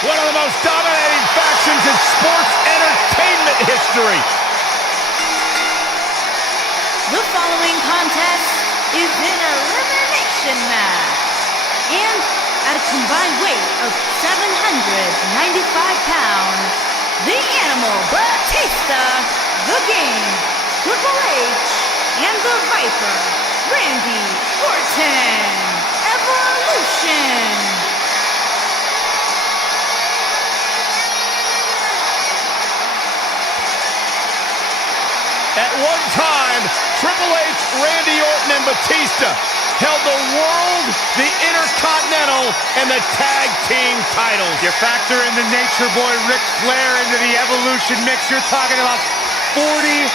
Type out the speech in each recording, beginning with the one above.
One of the most dominating factions in sports entertainment history. The following contest is an elimination match. And at a combined weight of 795 pounds, the Animal Batista, The Game, Triple H, and the Viper, Randy Orton, Evolution. At one time, Triple H, Randy Orton, and Batista held the world, the Intercontinental, and the Tag Team titles. You factor in the Nature Boy Ric Flair into the Evolution mix, you're talking about 49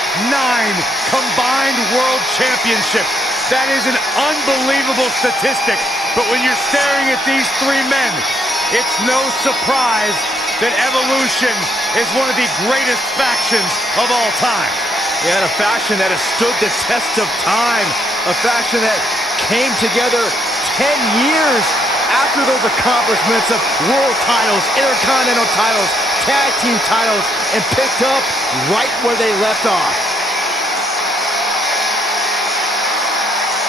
combined world championships. That is an unbelievable statistic. But when you're staring at these three men, it's no surprise that Evolution is one of the greatest factions of all time. Yeah, a faction that has stood the test of time. A faction that came together 10 years after those accomplishments of world titles, intercontinental titles, tag team titles, and picked up right where they left off.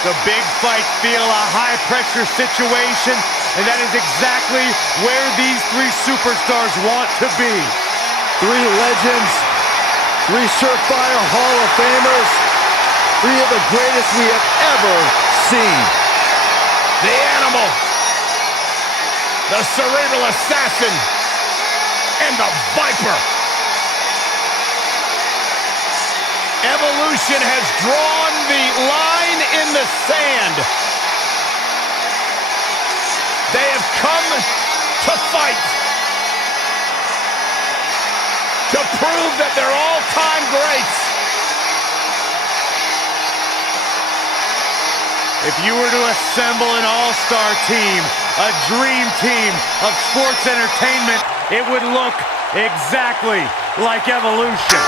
The big fight feel, a high-pressure situation, and that is exactly where these three superstars want to be. Three legends, three surefire Hall of Famers, three of the greatest we have ever seen. The Animal, the Cerebral Assassin, and the Viper. Evolution has drawn the line in the sand. They have come to fight, to prove that they're all-time greats. If you were to assemble an all-star team, a dream team of sports entertainment, it would look exactly like Evolution.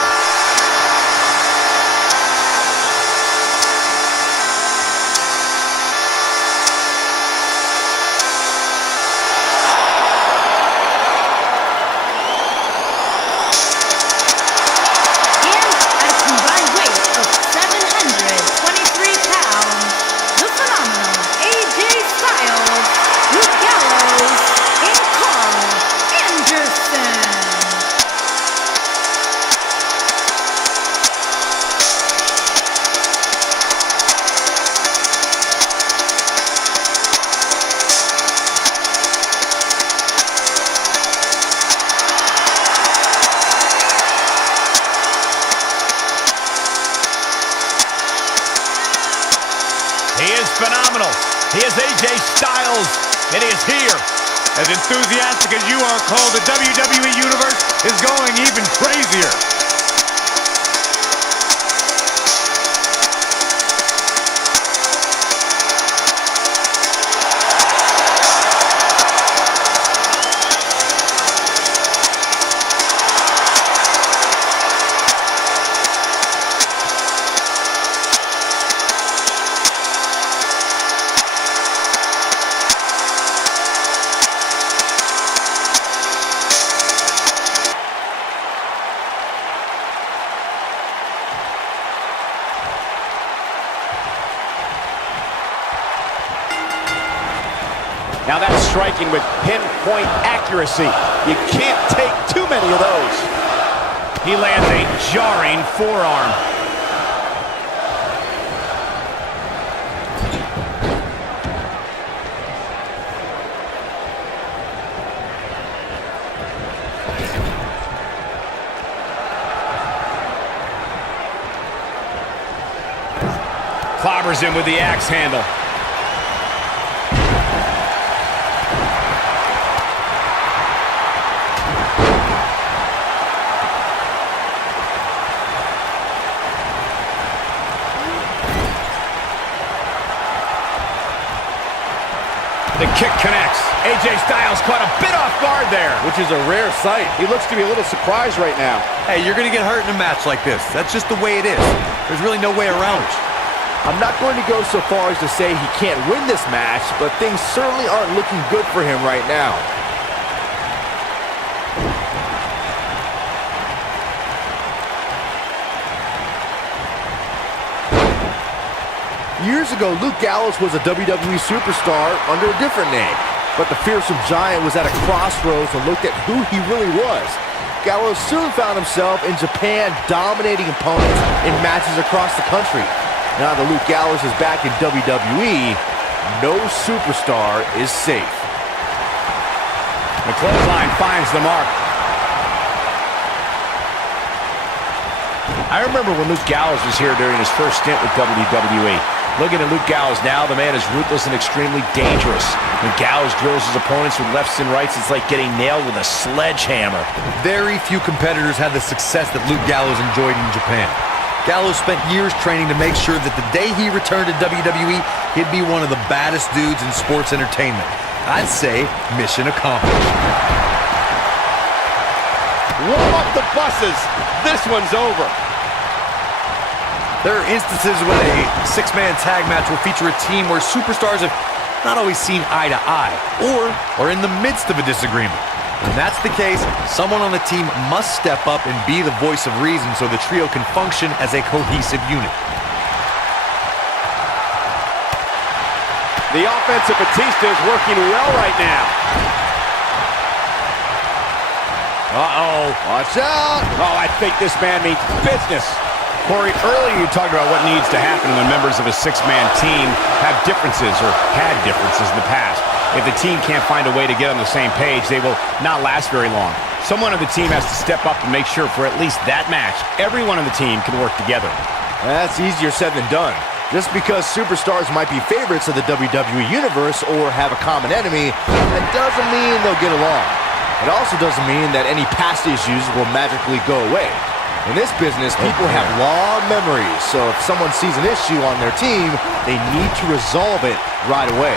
He is phenomenal. He is AJ Styles, and he is here. As enthusiastic as you are, Cole, the WWE Universe is going even crazier. Now that's striking with pinpoint accuracy. You can't take too many of those. He lands a jarring forearm. Clobbers him with the axe handle. The kick connects. AJ Styles caught a bit off guard there. Which is a rare sight. He looks to be a little surprised right now. Hey, you're going to get hurt in a match like this. That's just the way it is. There's really no way around it. I'm not going to go so far as to say he can't win this match, but things certainly aren't looking good for him right now. Years ago, Luke Gallows was a WWE superstar under a different name. But the fearsome giant was at a crossroads and looked at who he really was. Gallows soon found himself in Japan, dominating opponents in matches across the country. Now that Luke Gallows is back in WWE, no superstar is safe. The clothesline finds the mark. I remember when Luke Gallows was here during his first stint with WWE. Looking at Luke Gallows now, the man is ruthless and extremely dangerous. When Gallows drills his opponents with lefts and rights, it's like getting nailed with a sledgehammer. Very few competitors had the success that Luke Gallows enjoyed in Japan. Gallows spent years training to make sure that the day he returned to WWE, he'd be one of the baddest dudes in sports entertainment. I'd say mission accomplished. Warm up the buses. This one's over. There are instances when a six-man tag match will feature a team where superstars have not always seen eye to eye, or are in the midst of a disagreement. When that's the case, someone on the team must step up and be the voice of reason so the trio can function as a cohesive unit. The offense of Batista is working well right now. Uh-oh. Watch out! Oh, I think this man means business. Corey, earlier you talked about what needs to happen when members of a six-man team have differences or had differences in the past. If the team can't find a way to get on the same page, they will not last very long. Someone on the team has to step up and make sure for at least that match, everyone on the team can work together. That's easier said than done. Just because superstars might be favorites of the WWE Universe or have a common enemy, that doesn't mean they'll get along. It also doesn't mean that any past issues will magically go away. In this business, people have long memories, so if someone sees an issue on their team, they need to resolve it right away.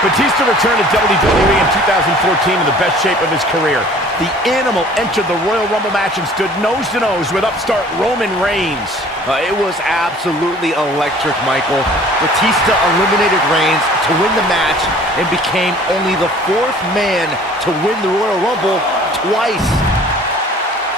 Batista returned to WWE in 2014 in the best shape of his career. The Animal entered the Royal Rumble match and stood nose-to-nose with upstart Roman Reigns. It was absolutely electric, Michael. Batista eliminated Reigns to win the match and became only the fourth man to win the Royal Rumble twice.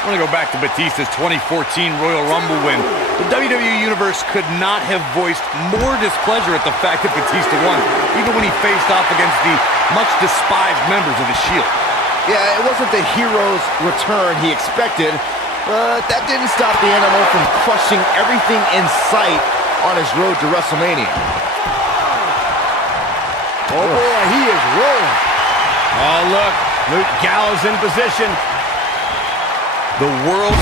I want to go back to Batista's 2014 Royal Rumble win. The WWE Universe could not have voiced more displeasure at the fact that Batista won, even when he faced off against the much-despised members of the Shield. Yeah, it wasn't the hero's return he expected, but that didn't stop the Animal from crushing everything in sight on his road to WrestleMania. Oh boy, he is rolling. Oh look, Luke Gallows in position. The world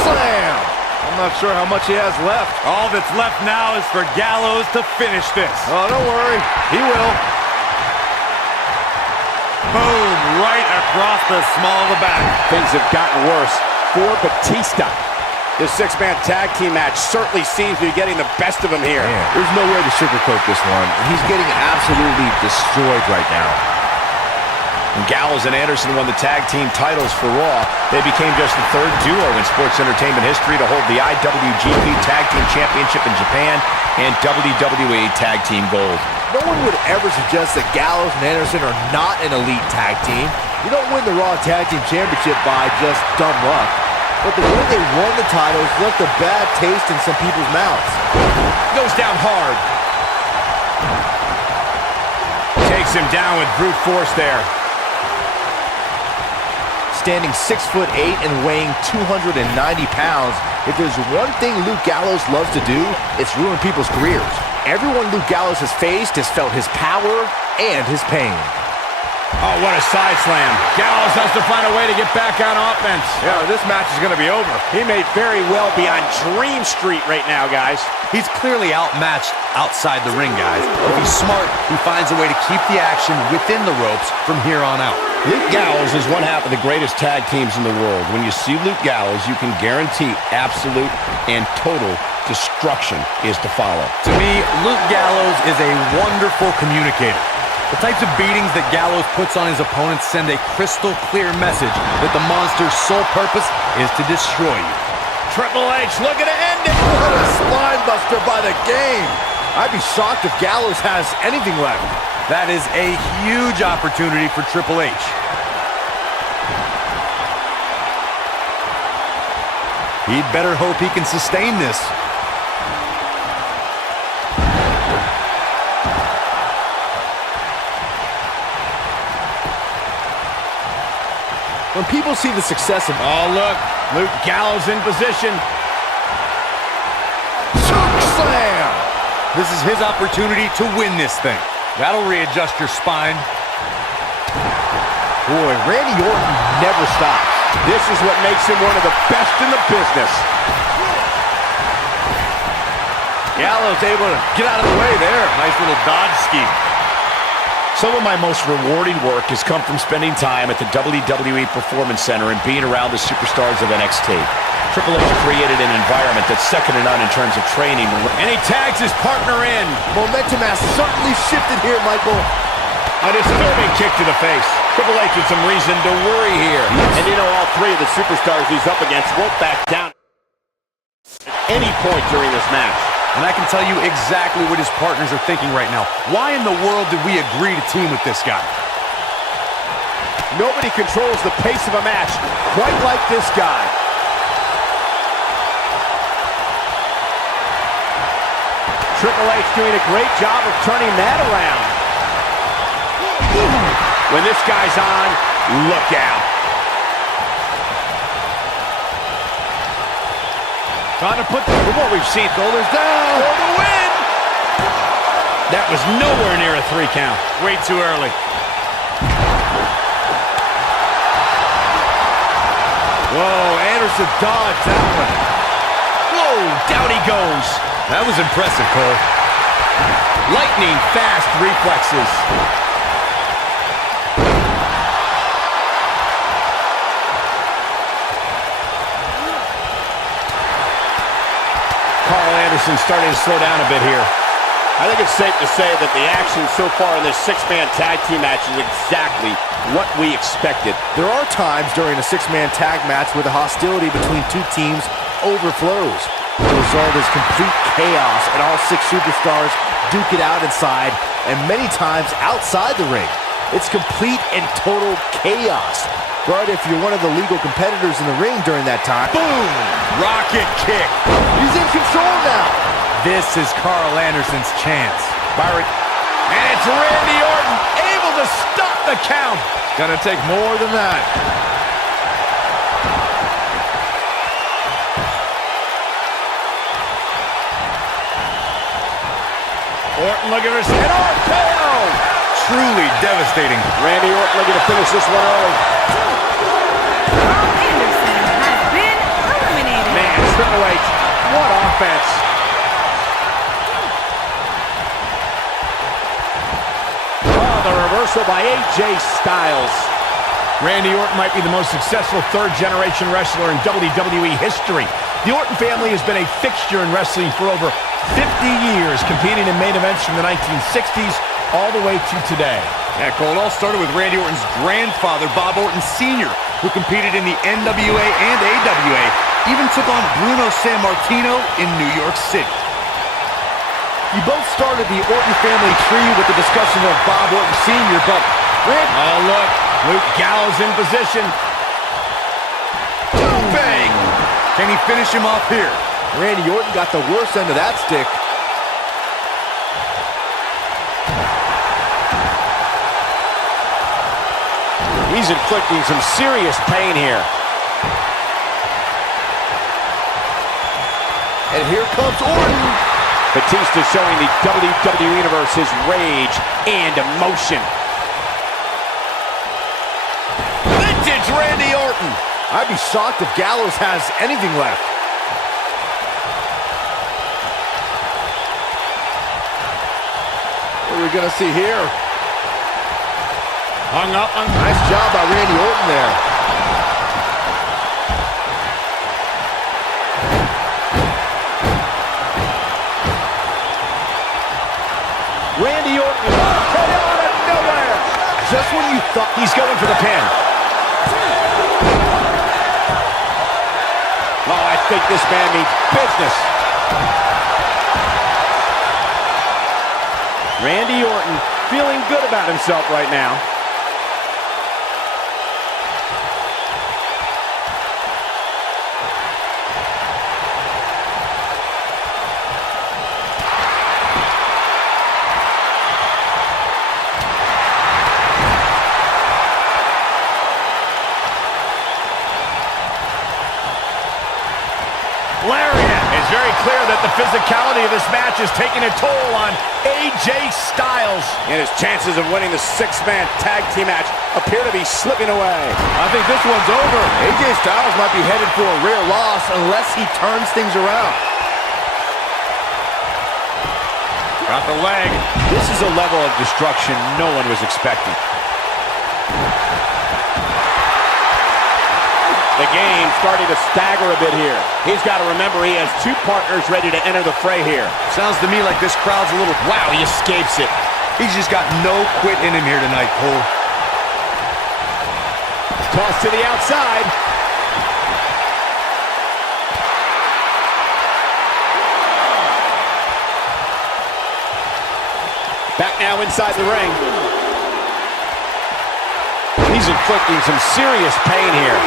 Slam! I'm not sure how much he has left. All that's left now is for Gallows to finish this. Oh, don't worry. He will. Boom, right across the small of the back. Things have gotten worse for Batista. This six-man tag team match certainly seems to be getting the best of him here. Man, there's no way to sugarcoat this one. He's getting absolutely destroyed right now. When Gallows and Anderson won the tag team titles for Raw, they became just the third duo in sports entertainment history to hold the IWGP Tag Team Championship in Japan and WWE Tag Team Gold. No one would ever suggest that Gallows and Anderson are not an elite tag team. You don't win the Raw Tag Team Championship by just dumb luck. But the way they won the titles left a bad taste in some people's mouths. Goes down hard. Takes him down with brute force there. Standing 6'8" and weighing 290 pounds, if there's one thing Luke Gallows loves to do, it's ruin people's careers. Everyone Luke Gallows has faced has felt his power and his pain. Oh, what a side slam. Gallows has to find a way to get back on offense. Yeah, this match is going to be over. He may very well be on Dream Street right now, guys. He's clearly outmatched outside the ring, guys. If he's smart, he finds a way to keep the action within the ropes from here on out. Luke Gallows is one half of the greatest tag teams in the world. When you see Luke Gallows, you can guarantee absolute and total destruction is to follow. To me, Luke Gallows is a wonderful communicator. The types of beatings that Gallows puts on his opponents send a crystal clear message that the monster's sole purpose is to destroy you. Triple H looking to end it. What a spine buster by the game. I'd be shocked if Gallows has anything left. That is a huge opportunity for Triple H. He'd better hope he can sustain this. When people see the success of... Oh, look. Luke Gallows in position. Slam! This is his opportunity to win this thing. That'll readjust your spine. Boy, Randy Orton never stops. This is what makes him one of the best in the business. Gallows able to get out of the way there. Nice little dodge scheme. Some of my most rewarding work has come from spending time at the WWE Performance Center and being around the superstars of NXT. Triple H created an environment that's second to none in terms of training. And he tags his partner in. Momentum has certainly shifted here, Michael. A disturbing kick to the face. Triple H with some reason to worry here. And you know all three of the superstars he's up against won't back down at any point during this match. And I can tell you exactly what his partners are thinking right now. Why in the world did we agree to team with this guy? Nobody controls the pace of a match quite like this guy. Triple H doing a great job of turning that around. When this guy's on, look out. Trying to put from what we've seen, shoulders down for the win. That was nowhere near a 3 count. Way too early. Whoa, Anderson dodged that one. Whoa, down he goes. That was impressive, Cole. Lightning fast reflexes. Carl Anderson starting to slow down a bit here. I think it's safe to say that the action so far in this 6-man tag team match is exactly what we expected. There are times during a 6-man tag match where the hostility between two teams overflows. The result is complete chaos, and all 6 superstars duke it out inside, and many times outside the ring. It's complete and total chaos. But if you're one of the legal competitors in the ring during that time... Boom! Rocket kick. He's in control now. This is Carl Anderson's chance. Byron. And it's Randy Orton able to stop the count. Gonna take more than that. Orton looking for an RKO. Truly devastating. Randy Orton looking to finish this one early. Carl Anderson has been eliminated. Man, Triple H, what offense. Oh, the reversal by AJ Styles. Randy Orton might be the most successful third-generation wrestler in WWE history. The Orton family has been a fixture in wrestling for over 50 years, competing in main events from the 1960s all the way to today. Yeah, Cole, it all started with Randy Orton's grandfather, Bob Orton Sr., who competed in the NWA and AWA, even took on Bruno Sammartino in New York City. You both started the Orton family tree with the discussion of Bob Orton Sr., but Randy... Oh, look. Luke Gallows in position. Bang! Can he finish him off here? Randy Orton got the worst end of that stick. He's inflicting some serious pain here. And here comes Orton. Batista showing the WWE Universe his rage and emotion. Vintage Randy Orton. I'd be shocked if Gallows has anything left. What are we gonna see here? Hung up on... Nice job by Randy Orton there. Randy Orton came out of nowhere. Just when you thought... He's going for the pin. Oh, I think this man means business. Randy Orton feeling good about himself right now. that the physicality of this match is taking a toll on AJ Styles. And his chances of winning the six-man tag team match appear to be slipping away. I think this one's over. AJ Styles might be headed for a rare loss unless he turns things around. Got the leg. This is a level of destruction no one was expecting. The game starting to stagger a bit here. He's got to remember he has two partners ready to enter the fray here. Sounds to me like this crowd's a little... Wow, he escapes it. He's just got no quit in him here tonight, Cole. Toss to the outside. Back now inside the ring. He's inflicting some serious pain here.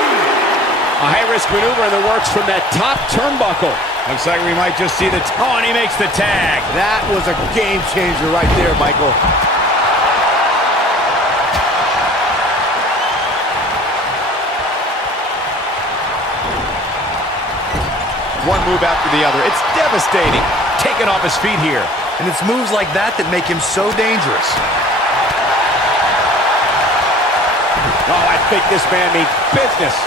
A high-risk maneuver in the works from that top turnbuckle. Looks like we might just see the... Oh, and he makes the tag. That was a game changer right there, Michael. One move after the other. It's devastating. Taken off his feet here. And it's moves like that that make him so dangerous. Oh, I think this man means business.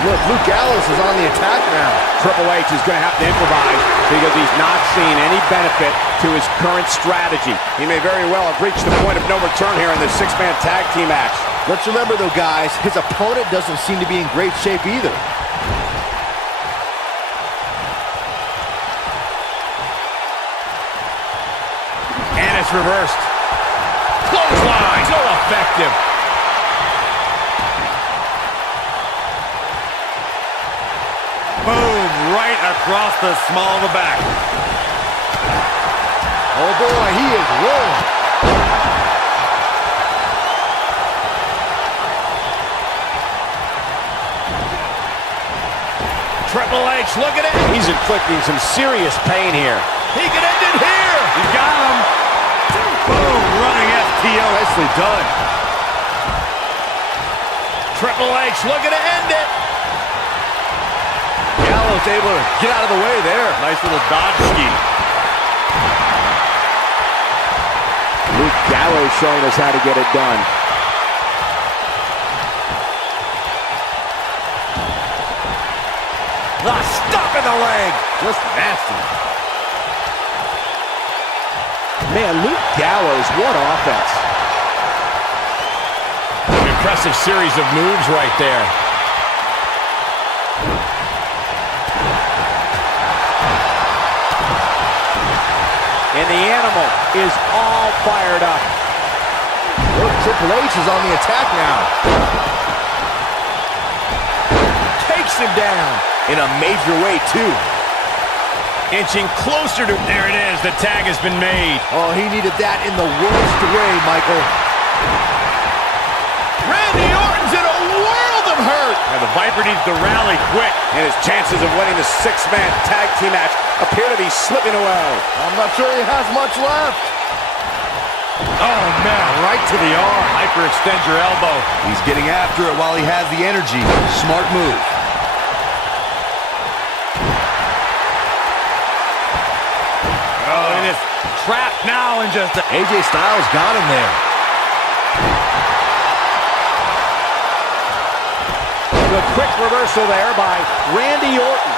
Look, Luke Gallows is on the attack now. Triple H is going to have to improvise because he's not seeing any benefit to his current strategy. He may very well have reached the point of no return here in this six-man tag team match. Let's remember, though, guys, his opponent doesn't seem to be in great shape either. And it's reversed. Clothesline. So effective. Boom, right across the small of the back. Oh, boy, he is rolling. Triple H, look at it. He's inflicting some serious pain here. He could end it here. You got him. Boom, running FTO. Nicely done. Triple H looking to end it. Gallows able to get out of the way there. Nice little dodge scheme. Luke Gallows showing us how to get it done. Stop in the leg. Just nasty. Man, Luke Gallows, what offense. An impressive series of moves right there. And the animal is all fired up. Look, Triple H is on the attack now. Takes him down. In a major way, too. Inching closer to... There it is. The tag has been made. Oh, he needed that in the worst way, Michael. Randy Orton's in a world of hurt. And the Viper needs to rally quick. And his chances of winning the six-man tag team match appear to be slipping away. I'm not sure he has much left. Oh, man, right to the arm. Hyperextend your elbow. He's getting after it while he has the energy. Smart move. Oh, and it's trapped now and just... AJ Styles got him there. The quick reversal there by Randy Orton.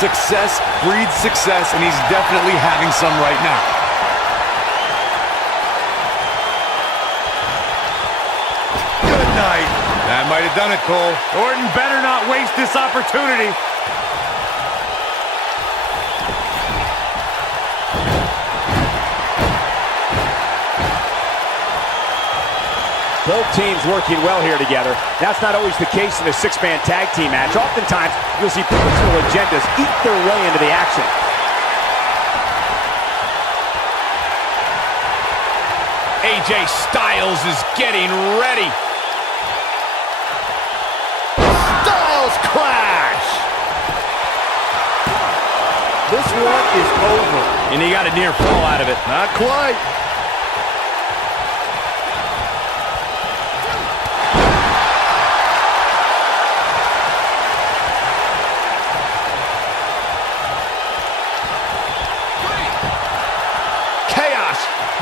Success breeds success, and he's definitely having some right now. Good night. That might have done it, Cole. Orton better not waste this opportunity. Both teams working well here together. That's not always the case in a six-man tag team match. Oftentimes, you'll see personal agendas eat their way into the action. AJ Styles is getting ready. Styles clash! This one is over. And he got a near fall out of it. Not quite.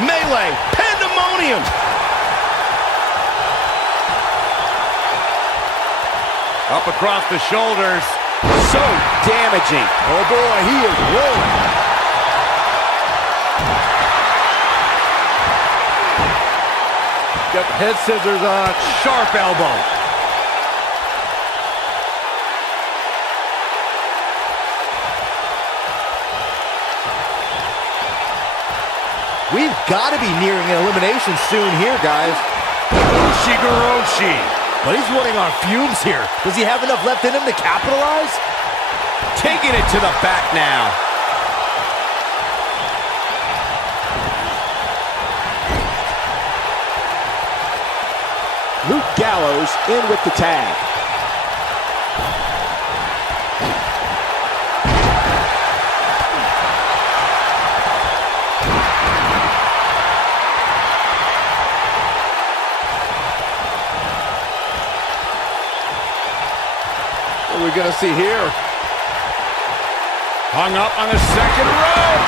Melee. Pandemonium. Up across the shoulders. So damaging. Oh boy, he is rolling. Got the head scissors on. Sharp elbow. We've got to be nearing an elimination soon here, guys. Shigeroshi. But he's running on fumes here. Does he have enough left in him to capitalize? Taking it to the back now. Luke Gallows in with the tag. What are we going to see here? Hung up on the second rope.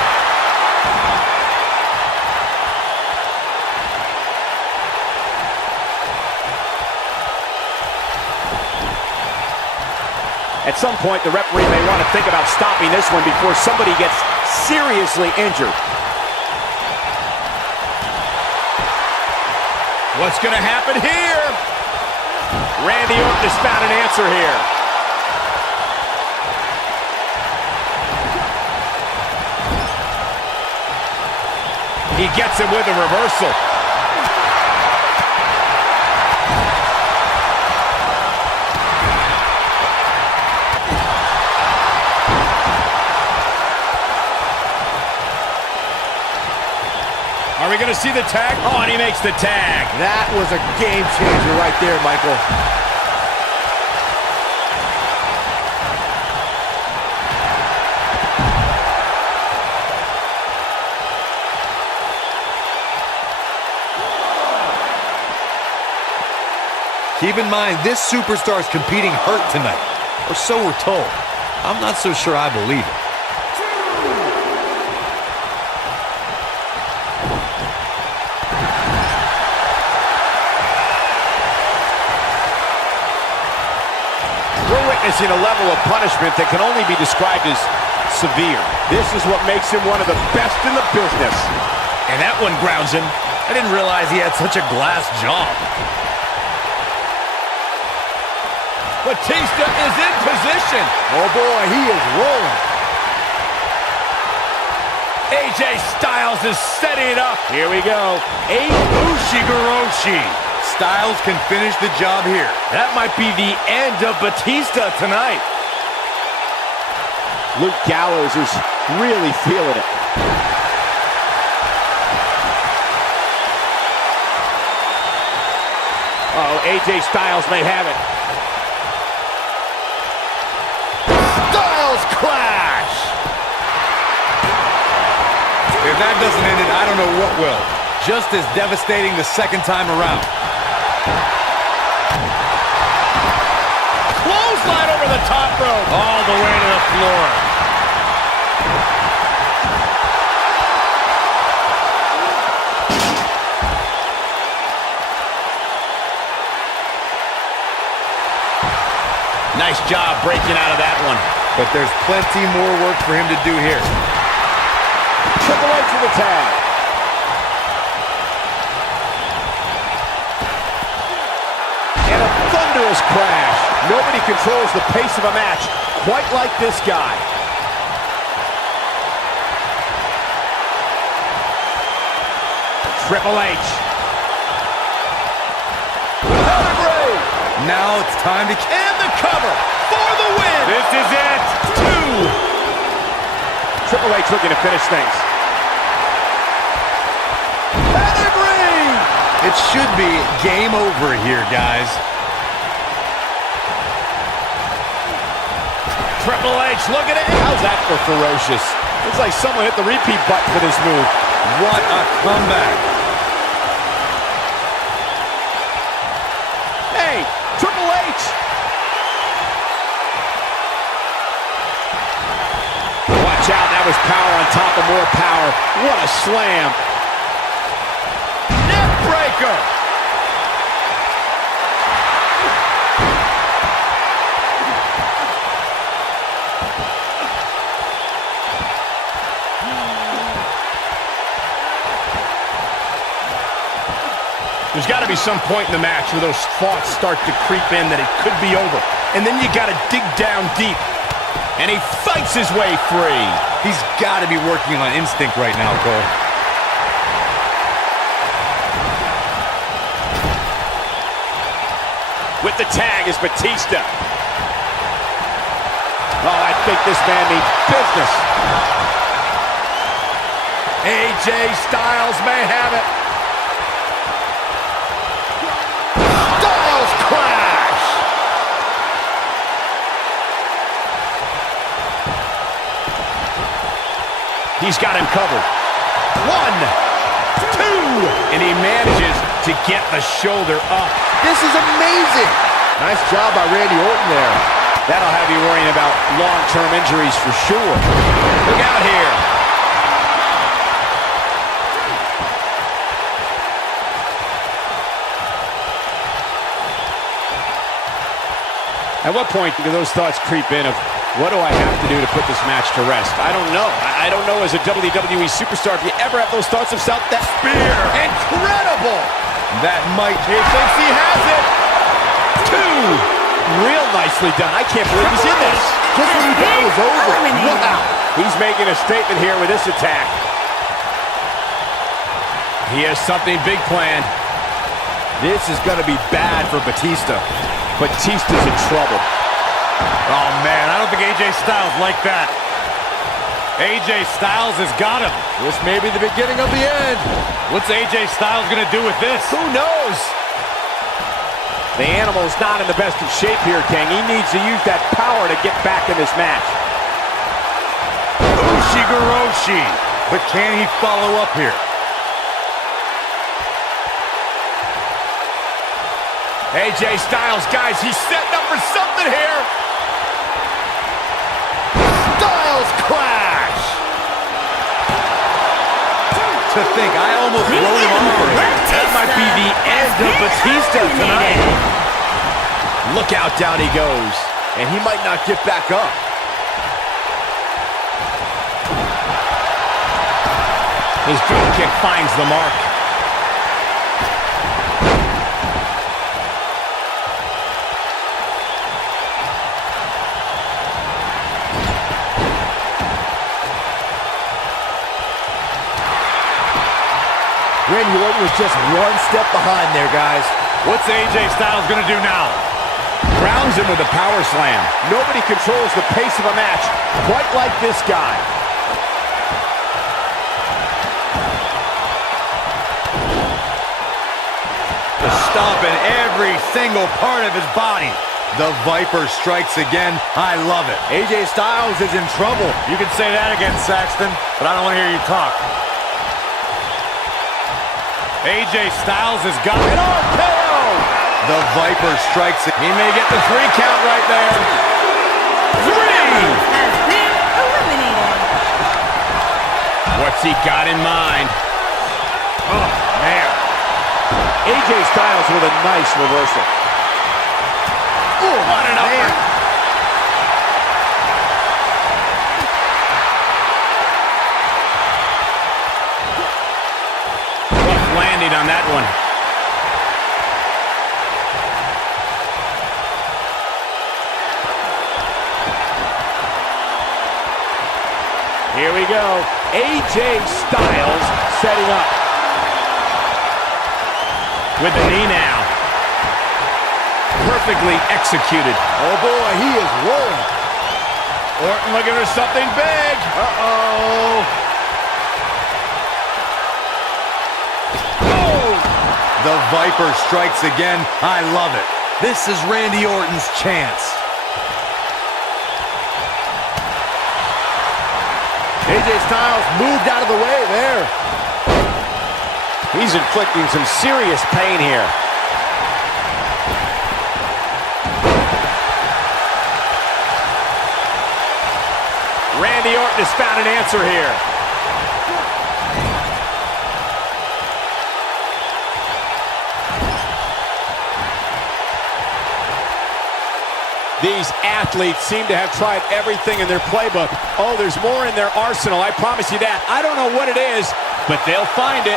At some point, the referee may want to think about stopping this one before somebody gets seriously injured. What's going to happen here? Randy Orton has found an answer here. He gets him with a reversal. Are we going to see the tag? Oh, and he makes the tag. That was a game changer right there, Michael. Keep in mind, this superstar is competing hurt tonight. Or so we're told. I'm not so sure I believe it. We're witnessing a level of punishment that can only be described as severe. This is what makes him one of the best in the business. And that one grounds him. I didn't realize he had such a glass jaw. Batista is in position. Oh boy, he is rolling. AJ Styles is setting it up. Here we go. Shigeroshi. Styles can finish the job here. That might be the end of Batista tonight. Luke Gallows is really feeling it. Uh-oh, AJ Styles may have it. Styles clash. If that doesn't end it, I don't know what will. Just as devastating the second time around. Clothesline over the top rope. All the way to the floor. Nice job breaking out of that one. But there's plenty more work for him to do here. Triple H with the tag. And a thunderous crash. Nobody controls the pace of a match quite like this guy. Triple H. Now it's time to... And the cover for the win. This is it. 2. Triple H looking to finish things. It should be game over here, guys. Triple H, look at it. How's that for ferocious? Looks like someone hit the repeat button for this move. What a comeback. Hey, Triple H! Watch out, that was power on top of more power. What a slam. it go. There's got to be some point in the match where those thoughts start to creep in that it could be over. And then you got to dig down deep. And he fights his way free. He's got to be working on instinct right now, Cole. With the tag is Batista. Oh, I think this man means business. AJ Styles may have it. Styles crash! He's got him covered. 1, 2, and he manages to get the shoulder up. This is amazing! Nice job by Randy Orton there. That'll have you worrying about long-term injuries for sure. Look out here. At what point do those thoughts creep in of, what do I have to do to put this match to rest? I don't know. I don't know as a WWE superstar if you ever have those thoughts of self. That spear. Incredible. That might. He thinks he has it. 2. Real nicely done. I can't believe he's in this. Just when you thought it was over. Eliminated. Wow. He's making a statement here with this attack. He has something big planned. This is going to be bad for Batista. Batista's in trouble. Oh, man, I don't think AJ Styles like that. AJ Styles has got him. This may be the beginning of the end. What's AJ Styles going to do with this? Who knows? The animal's not in the best of shape here, King. He needs to use that power to get back in this match. Ushigoroshi. But can he follow up here? AJ Styles, guys, he's setting up for something here. Styles crash! To think, I almost wrote him off for it. That might be the end of Batista tonight. Look out, down he goes. And he might not get back up. His drop kick finds the mark. Randy Orton was just one step behind there, guys. What's AJ Styles going to do now? Grounds him with a power slam. Nobody controls the pace of a match quite like this guy. The stomp in every single part of his body. The Viper strikes again. I love it. AJ Styles is in trouble. You can say that again, Saxton, but I don't want to hear you talk. AJ Styles has got it. RKO! The Viper strikes it. He may get the 3 count right there. 3! Has been eliminated. What's he got in mind? Oh, man. AJ Styles with a nice reversal. What an upper. Rough landing on that one. Here we go. AJ Styles setting up. With the knee now. Perfectly executed. Oh boy, he is rolling. Orton looking for something big. Uh-oh. Oh! The Viper strikes again. I love it. This is Randy Orton's chance. AJ Styles moved out of the way there. He's inflicting some serious pain here. Randy Orton has found an answer here. These athletes seem to have tried everything in their playbook. Oh, there's more in their arsenal, I promise you that. I don't know what it is, but they'll find it.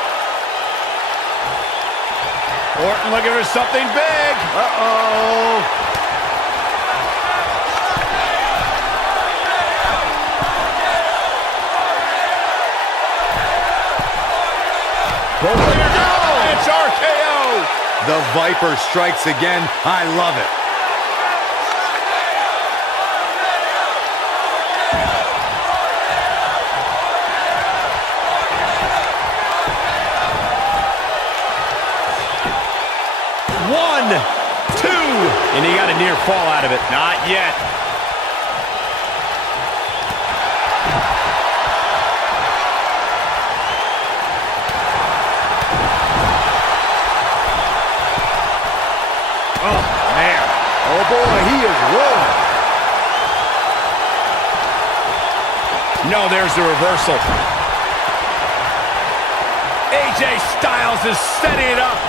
Orton looking for something big. Uh-oh. It's RKO. The Viper strikes again. I love it. One, two. And he got a near fall out of it. Not yet. Oh, man. Oh, boy, he is rolling. No, there's the reversal. AJ Styles is setting it up.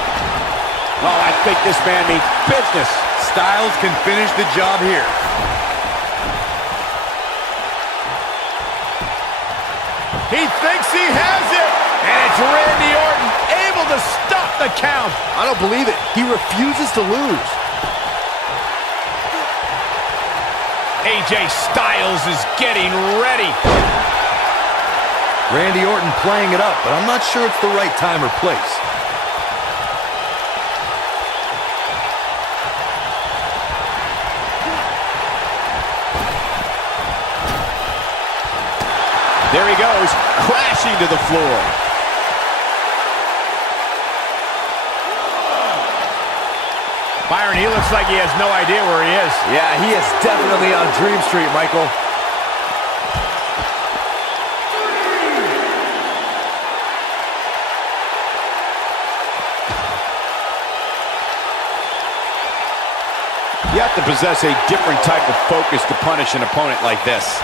Oh, I think this man means business. Styles can finish the job here. He thinks he has it. And it's Randy Orton able to stop the count. I don't believe it. He refuses to lose. AJ Styles is getting ready. Randy Orton playing it up, but I'm not sure it's the right time or place. There he goes, crashing to the floor. Byron, he looks like he has no idea where he is. Yeah, he is definitely on Dream Street, Michael. You have to possess a different type of focus to punish an opponent like this.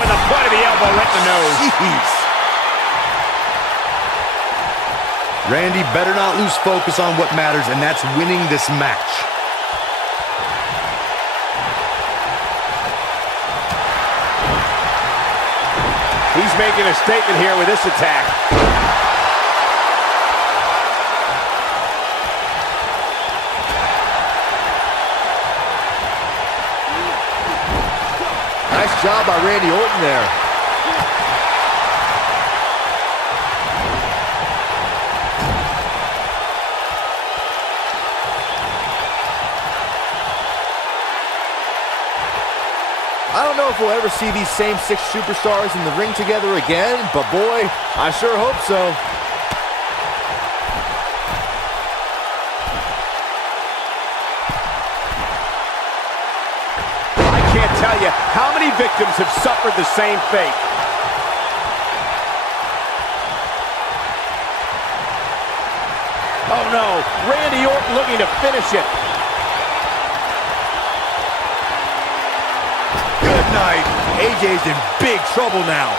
With the butt of the elbow right in the nose. Jeez. Randy better not lose focus on what matters, and that's winning this match. He's making a statement here with this attack. Nice job by Randy Orton there. I don't know if we'll ever see these same 6 superstars in the ring together again, but boy, I sure hope so. I can't tell you how many victims have suffered the same fate. Oh no, Randy Orton looking to finish it. Good night. AJ's in big trouble now.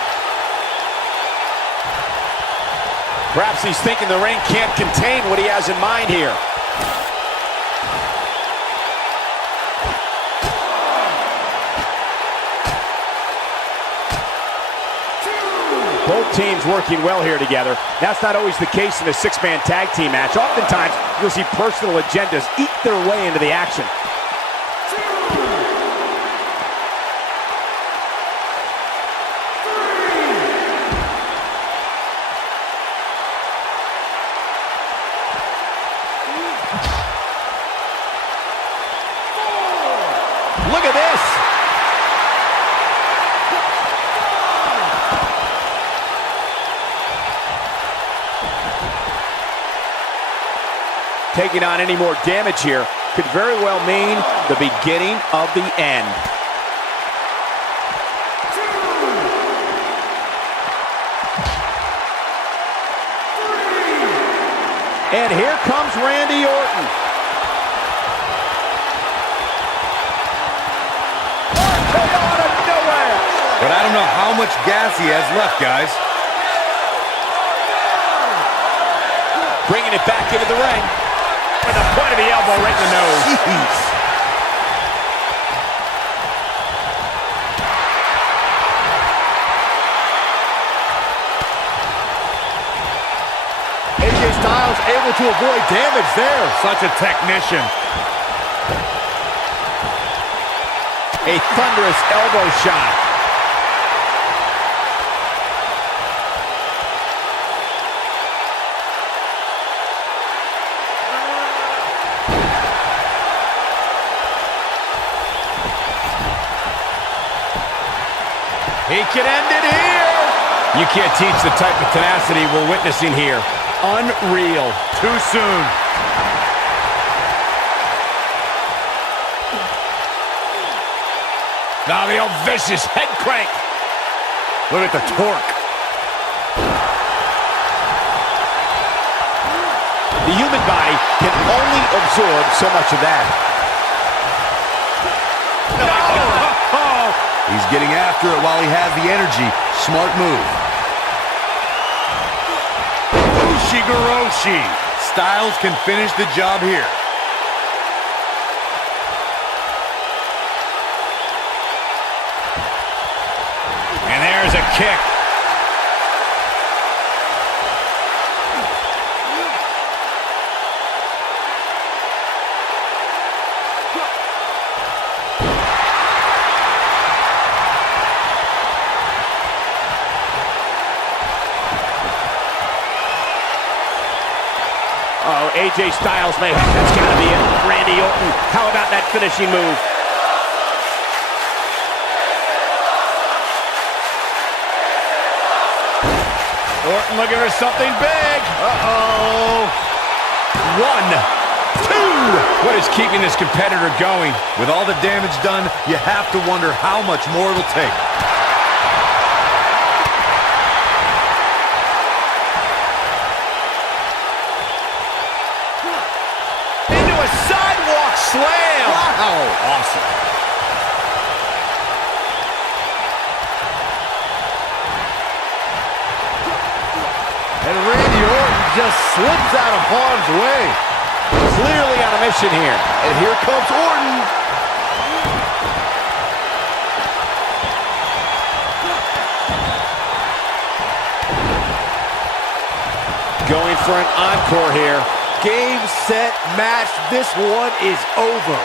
Perhaps he's thinking the ring can't contain what he has in mind here. Both teams working well here together. That's not always the case in a 6-man tag team match. Oftentimes, you'll see personal agendas eat their way into the action. Look at this! Taking on any more damage here could very well mean the beginning of the end. And here comes Randy Orton. RKO out of nowhere. But I don't know how much gas he has left, guys. Bringing it back into the ring. With the point of the elbow right in the nose. Jeez. Styles able to avoid damage there. Such a technician. A thunderous elbow shot. He can end it here. You can't teach the type of tenacity we're witnessing here. Unreal. Too soon. Now the old vicious head crank. Look at the torque. The human body can only absorb so much of that. He's getting after it while he has the energy. Smart move. Ushigoroshi. Styles can finish the job here. And there's a kick. Oh, AJ Styles may have. That's got to be it. Randy Orton. How about that finishing move? Orton looking for something big. Uh-oh. 1, 2. What is keeping this competitor going? With all the damage done, you have to wonder how much more it'll take. Into a sidewalk slam. Wow. Awesome. And Randy Orton just slips out of harm's way. Clearly on a mission here. And here comes Orton. Going for an encore here. Game, set, match. This one is over.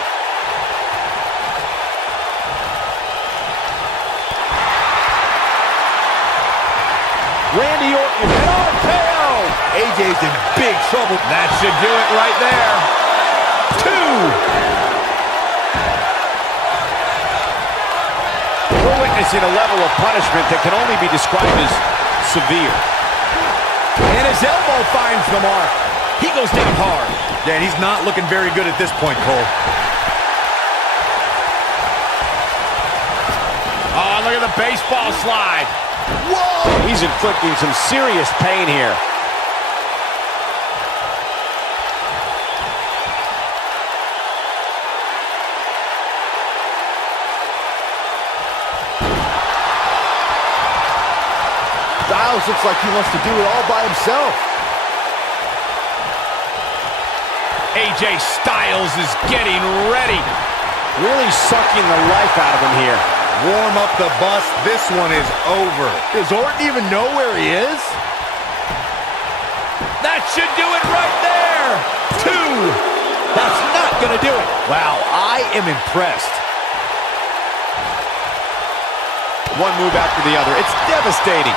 Randy Orton, head on KO. AJ's in big trouble. That should do it right there. 2. We're witnessing a level of punishment that can only be described as severe. And his elbow finds the mark. He goes down hard. Dan, he's not looking very good at this point, Cole. Oh, look at the baseball slide. Whoa! He's inflicting some serious pain here. Styles looks like he wants to do it all by himself. AJ Styles is getting ready. Really sucking the life out of him here. Warm up the bus. This one is over. Does Orton even know where he is? That should do it right there. 2. That's not going to do it. Wow, I am impressed. One move after the other. It's devastating.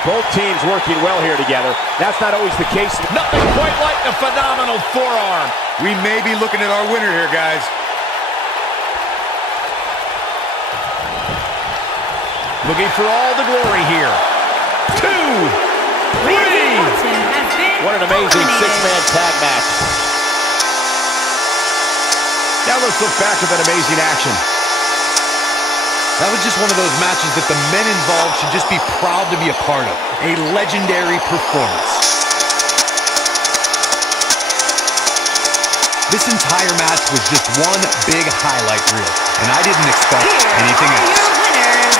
Both teams working well here together. That's not always the case. Nothing quite like the phenomenal forearm. We may be looking at our winner here, guys. Looking for all the glory here. 2, 3. What an amazing six-man tag match. Now let's look back at that amazing action. That was just one of those matches that the men involved should just be proud to be a part of. A legendary performance. This entire match was just one big highlight reel, and I didn't expect anything else. Your winners,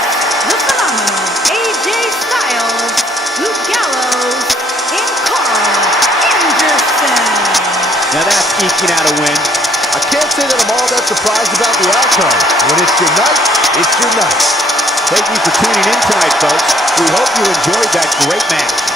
the phenomenal AJ Styles, Luke Gallows, and Carl Anderson. Now that's eking out a win. I can't say that I'm all that somewhat surprised about the outcome. When it's your night, it's your night. Thank you for tuning in tonight, folks. We hope you enjoyed that great match.